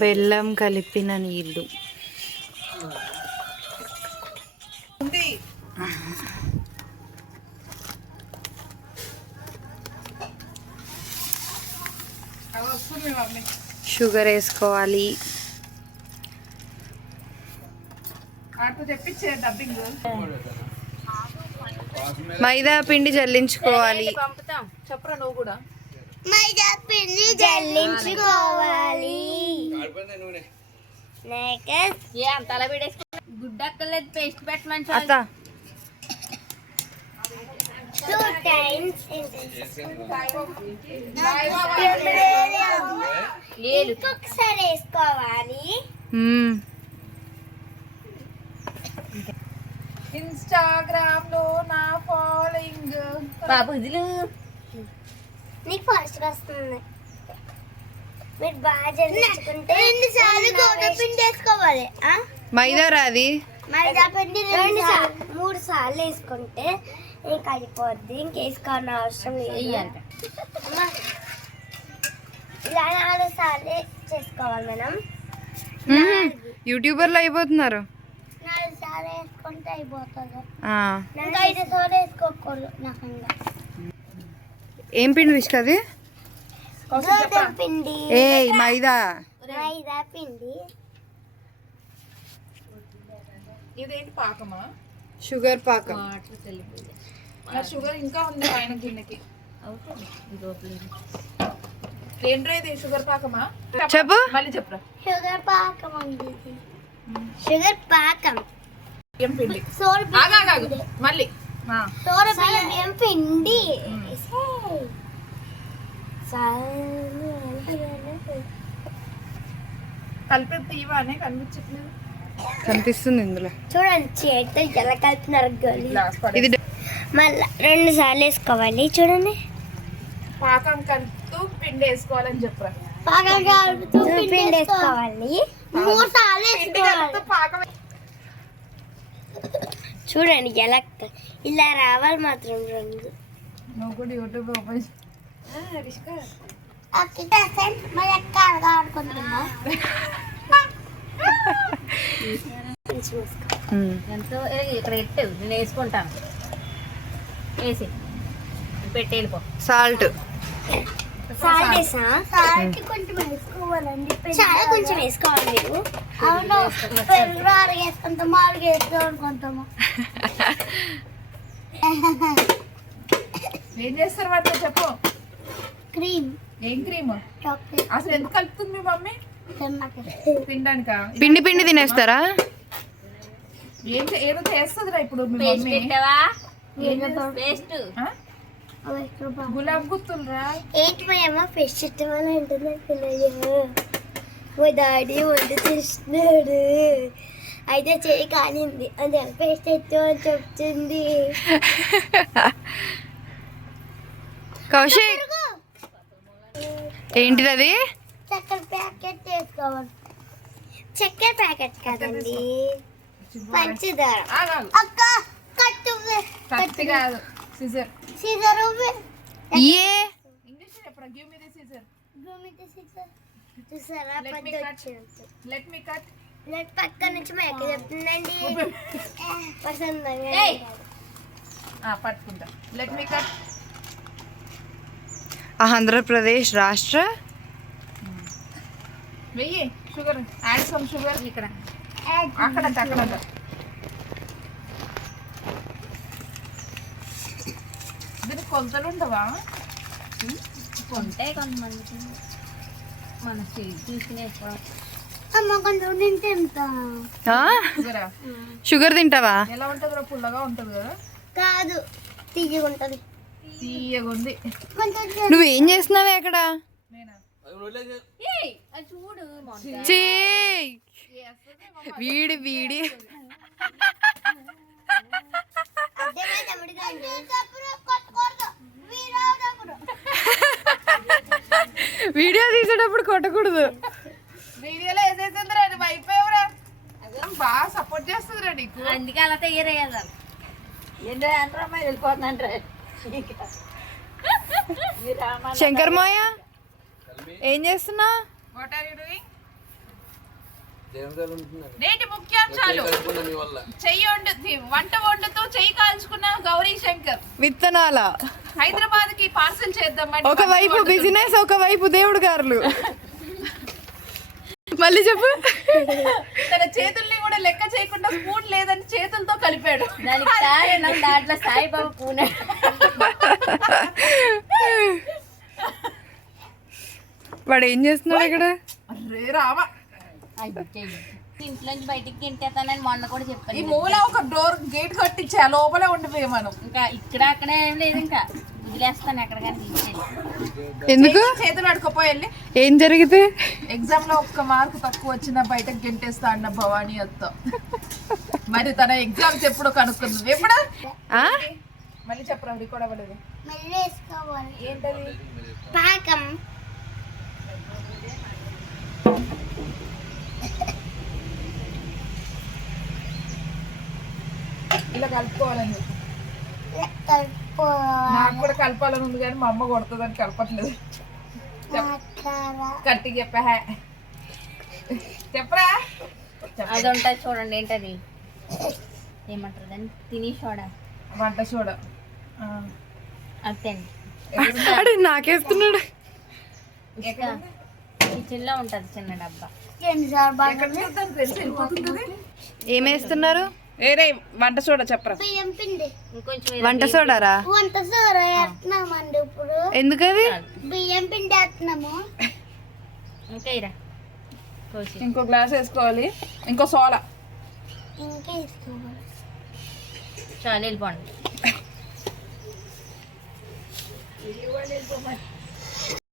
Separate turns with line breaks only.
బెల్లం కలిపిన నీళ్ళు. షుగర్ వేసుకోవాలి. మైదా పిండి జల్లించుకోవాలి
పంపుతాం. చెప్పరా నువ్వు కూడా.
మైదా పిండి జల్లించుకోవాలి.
గుడ్డక్కర్లేదు పేస్ట్ పెట్టమని
అత్త.
టూ టైమ్స్
లేదు.
ఇంకొకసారి వేసుకోవాలి.
ఇన్స్టాగ్రామ్లో నా ఫాలోయింగ్
బాబు ఇదిలు
నీకు ఫస్ట్ వస్తుంది. మీరు బాగా జల్లించుకుంటే రెండు సార్లు గోధుమ పిండి వేసుకోవాలి ఆ?
మైదా రాది?
మైదా పిండి రెండు సార్లు. మూడు సార్లు వేసుకుంటే ఇంకా అయిపోద్ది ఇంకేసుకోవాలని అవసరం లేదు. ఇలా నాలుగు సార్లు చేసుకోవాలి మనం.
యూట్యూబర్లు అయిపోతున్నారు.
నాలుగు సార్లు వేసుకుంటే అయిపోతుంది.
ఆ.
ఇంకా ఐదు సార్లు వేసుకోకూడదు నాకు
ఏం పిండి
గోధుమ పిండి.
ఏ మైదా.
మైదా పిండి.
ఇదేంటి పాకమా?
షుగర్ పాకం.
షుగర్ ఇంకా ఉంది పైన గిన్నెకి. ఏంట్రా ఇది? షుగర్ పాకమా?
చెప్పు.
మళ్ళీ చెప్పరా.
షుగర్ పాకం ఇది. షుగర్ పాకం.
ఏం పిండి?
సోర్
ఆగు, ఆగు, ఆగు. మళ్ళీ. ఆ.
సోర బియ్యం పిండి.
కలిపి తీవానే కనిపించట్లేదు.
కనిపిస్తుంది ఇందులో.
చూడండి చేతితో ఎలా కలుపుతున్నారు గోలి.
ఇది
మళ్ళీ రెండు సార్లు వేసుకోవాలి చూడండి.
పాకం కలుపుతూ పిండి వేసుకోవాలని చెప్పరా.
పాకం కలుపుతూ పిండి వేసుకోవాలి. మూడు సార్లు
కలుపుతూ పాకం
చూడండి ఎలా ఇలా రావాలి మాత్రం రంగు
నువ్వు కూడా యూట్యూబ్ ఓపెన్
నేను వేసుకుంటాను వేసి పెట్టి వెళ్ళిపో
సాల్ట్
సాల్ట్ వేసా సాల్ట్ కొంచెం వేసుకోవాలండి చాలా కొంచెం వేసుకోవాలి మీరు అవును పెరుగు ఆరుగు వేసుకుంటాము ఆరుగు వేస్తాం అనుకుంటాము
ఏం చేస్తారు వాటితో చెప్పు
క్రీమ్
ఏం క్రీమ్? అసలు ఎందుకు కలుపుతుంది మీ మమ్మీ? తినడానికా.
పిండి పిండి తినేస్తారా?
ఏం చే- ఏదో చేస్తుందిరా ఇప్పుడు మీ
పేస్ట్
మమ్మీ? గులాబ్ గుత్తులురా?
ఏంటి మా అమ్మ ఫిష్ ఇష్టమని అంటుంది పిల్లలు మా డాడీ వంట చేస్తున్నాడు. అయితే చేయి కానింది. అది పేస్ట్ అని చెప్తుంది.
కౌశిక్ ఏంటిది అది?
చక్కెర ప్యాకెట్ తీసుకోవాలి. చక్కెర ప్యాకెట్ కదండి. పంచదార. అక్క కట్టు
కత్తి కాదు. సిజర్.
సీజర్
ఏ?
ఇంగ్లీష్ చెప్పరా? గివ్ మీ ది సిజర్
చూసారా?
Let me
పెద్ద
cut.
వచ్చింది.
లెట్ మీ కట్
లేదు పక్క నుంచి మా ఎక్క చెప్తుందండి. పసందంగా
ఏయ్.
పట్టుకుంటా. లెట్ మీ కట్
ఆంధ్రప్రదేశ్ రాష్ట్ర
వెయ్యి షుగర్. యాడ్ సమ్ షుగర్
ఇక్కడ.
అక్కడ అక్కడ కొలతలు ఉండవా?
మన తీసుకుని?
షుగరా?
షుగర్ తింటావా?
ఎలా ఉంటుందిరా పుల్లగా ఉంటుంది కదా.
కాదు
తీయగా ఉంది
కొంచెం
నువ్వేం చేస్తున్నావే అక్కడ?
నేనా?
ఏయ్, అది చూడు మొన్న.
చీ. వీడి వీడి. వీడియో తీసేటప్పుడు కొట్టకూడదు.
వీడియోలో వేసేసిందిరా అయిపోయావురా. బాగా సపోర్ట్ చేస్తుందిరా నీకు.
అందుకే అలా తయారయ్యారు ఏంటో అంటారా అమ్మాయి వెళ్ళిపోతుందంటారా
శంకర్ మాయ ఏం చేస్తున్నా?
వాట్ ఆర్ యూ డూయింగ్ నేటి ముఖ్యాంశాలు? చెయ్యి వండు వంట వండుతూ చెయ్యి కాల్చుకున్న గౌరీ శంకర్.
విత్తనాల.
హైదరాబాద్కి పార్సల్ చేద్దాం
ఒకవైపు బిజినెస్ ఒకవైపు దేవుడు గారులు. మళ్ళీ చెప్పు.
తన చేతుల్ని కూడా లెక్క చేయకుండా స్పూన్ లేదని చేతులతో కలిపాడు.
దాంట్లో సాయిబాబా పూనే.
వాడు ఏం చేస్తున్నాడు ఇక్కడ?
అరే రామ
ఇంట్లోంచి బయటికి గింటేస్తానని మొన్న కూడా
ఈ
చెప్పాను
మూల ఒక డోర్ గేట్ కట్టించా లోపలే ఉండిపోయాం మనం.
ఇంకా ఇక్కడ అక్కడ ఏం లేదు ఇంకా. వదిలేస్తాను ఎక్కడికైనా తీసుకెళ్ళి.
ఎందుకు?
చేతులు అడుకోపోయి
ఏం జరిగితే?
ఎగ్జామ్లో ఒక్క మార్క్ తక్కువ వచ్చినా బయటకు గెంటేస్తా అన్న భవానీ అత్త. మరి తన ఎగ్జామ్స్ ఎప్పుడు కనుక్కుంది? ఎప్పుడు?
ఆ?
మళ్ళీ చెప్పరా రికార్డ్ అవ్వలేదు. ఏంటది?
పాకం.
ఇలా కలుపుకోవాలని చెప్పి. నాకు కూడా కలపాలని ఉంది కానీ మా అమ్మ కొడుతుందని కలపట్లేదు. కట్టి చెప్పా. చెప్పరా?
అది ఉంటుంది చూడండి ఏంటది? ఏమంటారు? దాన్ని తిని చూడ
వంట చూడ
అంతే
అడే నాకేస్తున్నాడు.
కిచెన్లో ఉంటది చిన్న డబ్బా.
ఏమేస్తున్నారు
వేరే వంట చూడ చెప్పరా?
వంట సోడారా?
వంట వేస్తున్నామండి ఇప్పుడు.
ఎందుకది?
బియ్యం పిండి వేస్తున్నాము.
ఇంకా గ్లాస్ వేసుకోవాలి. ఇంకో సోలా
ఇంకా వేసుకోవాలి.
చాలు వెళ్ళిపోండి.